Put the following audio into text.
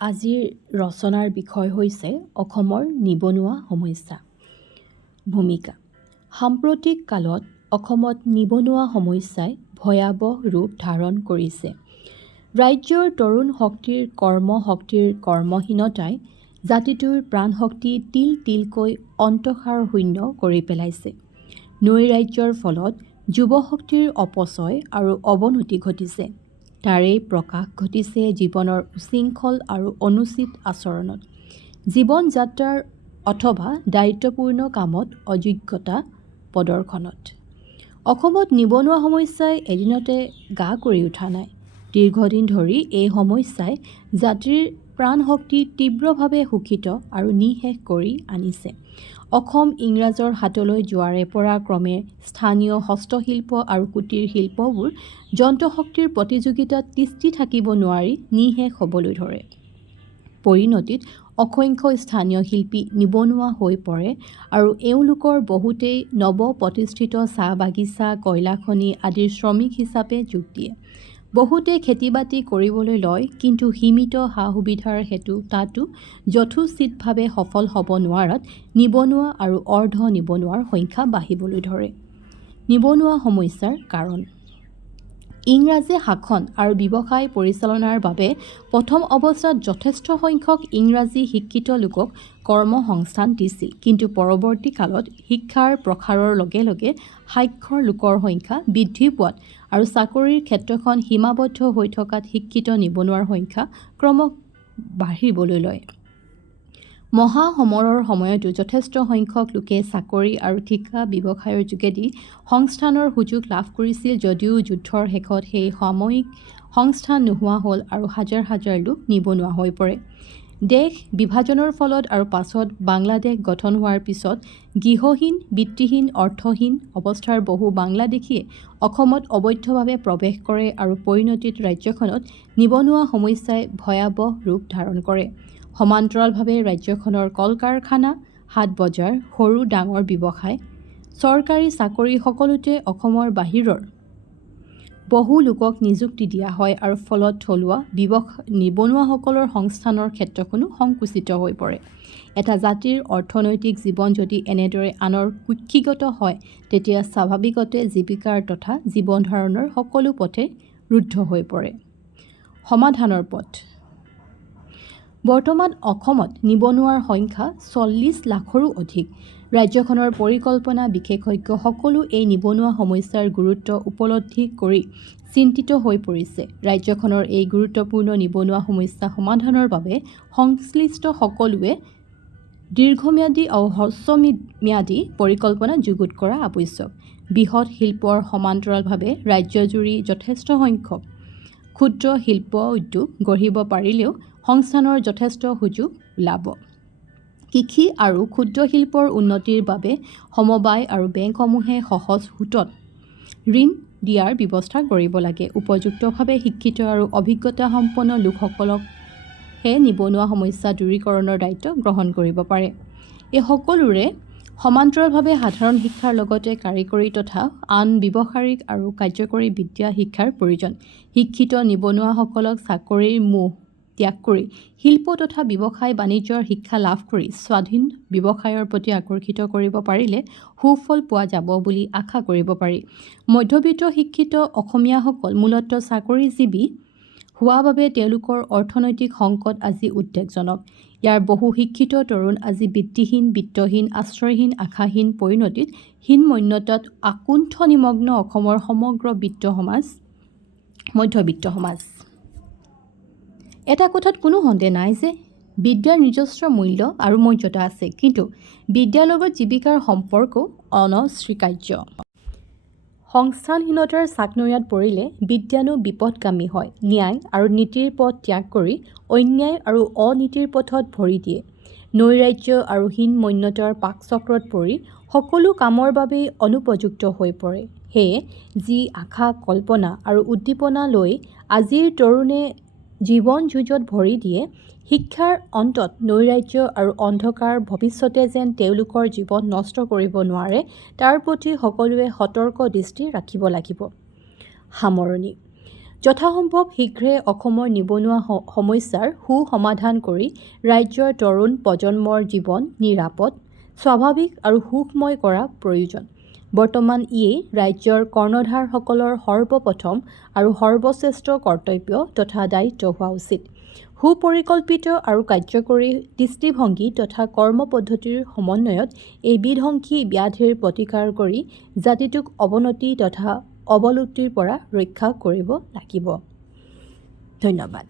আজিৰ ৰচনাৰ বিষয় হৈছে অসমৰ নিবনুৱা সমস্যা। ভূমিকা: সাম্প্ৰতিক কালত অসমত নিবনুৱা সমস্যাই ভয়াৱহ ৰূপ ধাৰণ কৰিছে। ৰাজ্যৰ তৰুণ শক্তিৰ কৰ্মশক্তিৰ কৰ্মহীনতাই জাতিটোৰ প্ৰাণশক্তি তিল তিলকৈ অন্তসাৰ শূন্য কৰি পেলাইছে। নৈৰাজ্যৰ ফলত যুৱশক্তিৰ অপচয় আৰু অৱনতি ঘটিছে। তাৰেই প্ৰকাশ ঘটিছে জীৱনৰ উশৃংখল আৰু অনুচিত আচৰণত। জীৱন যাত্ৰাৰ অথবা দায়িত্বপূৰ্ণ কামত অযোগ্যতা প্ৰদৰ্শনত। অসমত নিবনুৱা সমস্যাই এদিনতে গা কৰি উঠা নাই। দীৰ্ঘদিন ধৰি এই সমস্যাই জাতিৰ প্ৰাণশক্তি তীব্ৰভাৱে শোষিত আৰু নিঃশেষ কৰি আনিছে। অসম ইংৰাজৰ হাতলৈ যোৱাৰে পৰা ক্ৰমে স্থানীয় হস্তশিল্প আৰু কুটীৰ শিল্পবোৰ যন্ত্ৰশক্তিৰ প্ৰতিযোগিতাত তিষ্ঠি থাকিব নোৱাৰি নিঃশেষ হ'বলৈ ধৰে। পৰিণতিত অসংখ্য স্থানীয় শিল্পী নিবনুৱা হৈ পৰে আৰু এওঁলোকৰ বহুতেই নৱ-প্ৰতিষ্ঠিত চাহ বাগিচা, কয়লা খনি আদিৰ শ্ৰমিক হিচাপে যোগ দিয়ে। বহুতে খেতি-বাতি কৰিবলৈ লয়, কিন্তু সীমিত সা-সুবিধাৰ হেতু তাতো যথোচিতভাৱে সফল হ'ব নোৱাৰাত নিবনুৱা আৰু অৰ্ধ নিবনুৱাৰ সংখ্যা বাঢ়িবলৈ ধৰে। নিবনুৱা সমস্যাৰ কাৰণ: ইংৰাজে শাসন আৰু ব্যৱসায় পৰিচালনাৰ বাবে প্ৰথম অৱস্থাত যথেষ্ট সংখ্যক ইংৰাজী শিক্ষিত লোকক কৰ্মসংস্থান দিছিল, কিন্তু পৰৱৰ্তী কালত শিক্ষাৰ প্ৰসাৰৰ লগে লগে সাক্ষৰ লোকৰ সংখ্যা বৃদ্ধি পোৱাত আৰু চাকৰিৰ ক্ষেত্ৰখন সীমাবদ্ধ হৈ থকাত শিক্ষিত নিবনুৱাৰ সংখ্যা ক্ৰমশ বাঢ়িবলৈ লয়। মহাসমৰৰ সময়তো যথেষ্ট সংখ্যক লোকে চাকৰি আৰু ঠিকা ব্যৱসায়ৰ যোগেদি সংস্থানৰ সুযোগ লাভ কৰিছিল যদিও যুদ্ধৰ শেষত সেই সাময়িক সংস্থান নোহোৱা হ'ল আৰু হাজাৰ হাজাৰ লোক নিবনুৱা হৈ পৰে। দেশ বিভাজনৰ ফলত আৰু পাছত বাংলাদেশ গঠন হোৱাৰ পিছত গৃহহীন, বৃত্তিহীন, অৰ্থহীন অৱস্থাৰ বহু বাংলাদেশীয়ে অসমত অবৈধভাৱে প্ৰৱেশ কৰে আৰু পৰিণতিত ৰাজ্যখনত নিবনুৱা সমস্যাই ভয়াৱহ ৰূপ ধাৰণ কৰে। সমান্তৰালভাৱে ৰাজ্যখনৰ কল-কাৰখানা, হাট-বজাৰ, সৰু-ডাঙৰ ব্যৱসায়, চৰকাৰী চাকৰি সকলোতে অসমৰ বাহিৰৰ বহু লোকক নিযুক্তি দিয়া হয় আৰু ফলত থলুৱা নিবনুৱাসকলৰ সংস্থানৰ ক্ষেত্ৰখনো সংকুচিত হৈ পৰে। এটা জাতিৰ অৰ্থনৈতিক জীৱন যদি এনেদৰে আনৰ কুক্ষিগত হয়, তেতিয়া স্বাভাৱিকতে জীৱিকাৰ তথা জীৱন ধাৰণৰ সকলো পথেই ৰুদ্ধ হৈ পৰে। সমাধানৰ পথ: বৰ্তমান অসমত নিবনুৱাৰ সংখ্যা ৪০ লাখৰো অধিক। ৰাজ্যখনৰ পৰিকল্পনা বিশেষজ্ঞ সকলো এই নিবনুৱা সমস্যাৰ গুৰুত্ব উপলব্ধি কৰি চিন্তিত হৈ পৰিছে। ৰাজ্যখনৰ এই গুৰুত্বপূৰ্ণ নিবনুৱা সমস্যা সমাধানৰ বাবে সংশ্লিষ্ট সকলোৱে দীৰ্ঘম্যাদী আৰু হ্ৰস্বম্যাদী পৰিকল্পনা যুগুত কৰা আৱশ্যক। বৃহৎ শিল্পৰ সমান্তৰালভাৱে ৰাজ্যজুৰি যথেষ্ট সংখ্যক ক্ষুদ্ৰ শিল্প উদ্যোগ গঢ়িব পাৰিলেও সংস্থানৰ যথেষ্ট সুযোগ ওলাব। কৃষি আৰু ক্ষুদ্ৰ শিল্পৰ উন্নতিৰ বাবে সমবায় আৰু বেংকসমূহে সহজ সুতত ঋণ দিয়াৰ ব্যৱস্থা কৰিব লাগে। উপযুক্তভাৱে শিক্ষিত আৰু অভিজ্ঞতাসম্পন্ন লোকসকলকহে নিবনুৱা সমস্যা দূৰীকৰণৰ দায়িত্ব গ্ৰহণ কৰিব পাৰে। এই সকলোৰে সমান্তৰালভাৱে সাধাৰণ শিক্ষাৰ লগতে কাৰিকৰী তথা আন ব্যৱহাৰিক আৰু কাৰ্যকৰী বিদ্যা শিক্ষাৰ প্ৰয়োজন। শিক্ষিত নিবনুৱাসকলক চাকৰিৰ মোহ ত্যাগ কৰি শিল্প তথা ব্যৱসায়-বাণিজ্যৰ শিক্ষা লাভ কৰি স্বাধীন ব্যৱসায়ৰ প্ৰতি আকৰ্ষিত কৰিব পাৰিলে সুফল পোৱা যাব বুলি আশা কৰিব পাৰি। মধ্যবিত্ত শিক্ষিত অসমীয়াসকল মূলতঃ চাকৰিজীৱী হোৱা বাবে তেওঁলোকৰ অৰ্থনৈতিক সংকট আজি উদ্বেগজনক। ইয়াৰ বহু শিক্ষিত তৰুণ আজি বৃত্তিহীন, বিত্তহীন, আশ্ৰয়হীন, আশাহীন, পৰিণতিত হীনমন্যতাত আকুণ্ঠ নিমগ্ন অসমৰ সমগ্ৰ মধ্যবিত্ত সমাজ। এটা কথাত কোনো সন্দেহ নাই যে বিদ্যাৰ নিজস্ব মূল্য আৰু মৰ্যাদা আছে, কিন্তু বিদ্যাৰ লগত জীৱিকাৰ সম্পৰ্কও অনস্বীকাৰ্য। সংস্থানহীনতাৰ চাকনৈয়াত পৰিলে বিদ্যানো বিপথগামী হয়। ন্যায় আৰু নীতিৰ পথ ত্যাগ কৰি অন্যায় আৰু অনীতিৰ পথত ভৰি দিয়ে। নৈৰাজ্য আৰু হীনমন্যতাৰ পাকচক্ৰত পৰি সকলো কামৰ বাবেই অনুপযুক্ত হৈ পৰে। সেয়ে যি আশা, কল্পনা আৰু উদ্দীপনা লৈ আজিৰ তৰুণে জীৱন যুঁজত ভৰি দিয়ে, শিক্ষাৰ অন্তত নৈৰাজ্য আৰু অন্ধকাৰ ভৱিষ্যতে যেন তেওঁলোকৰ জীৱন নষ্ট কৰিব নোৱাৰে, তাৰ প্ৰতি সকলোৱে সতৰ্ক দৃষ্টি ৰাখিব লাগিব। সামৰণি: যথাসম্ভৱ শীঘ্ৰে অসমৰ নিবনুৱা সমস্যাৰ সমাধান কৰি ৰাজ্যৰ তৰুণ প্ৰজন্মৰ জীৱন নিৰাপদ, স্বাভাৱিক আৰু সুখময় কৰা প্ৰয়োজন। বৰ্তমান ইয়েই ৰাজ্যৰ কৰ্ণধাৰসকলৰ সৰ্বপ্ৰথম আৰু সৰ্বশ্ৰেষ্ঠ কৰ্তব্য তথা দায়িত্ব হোৱা উচিত। সুপৰিকল্পিত আৰু কাৰ্যকৰী দৃষ্টিভংগী তথা কৰ্মপদ্ধতিৰ সমন্বয়ত এই বিধ্বংসী ব্যাধিৰ প্ৰতিকাৰ কৰি জাতিটোক অৱনতি তথা অৱলুপ্তিৰ পৰা ৰক্ষা কৰিব লাগিব। ধন্যবাদ।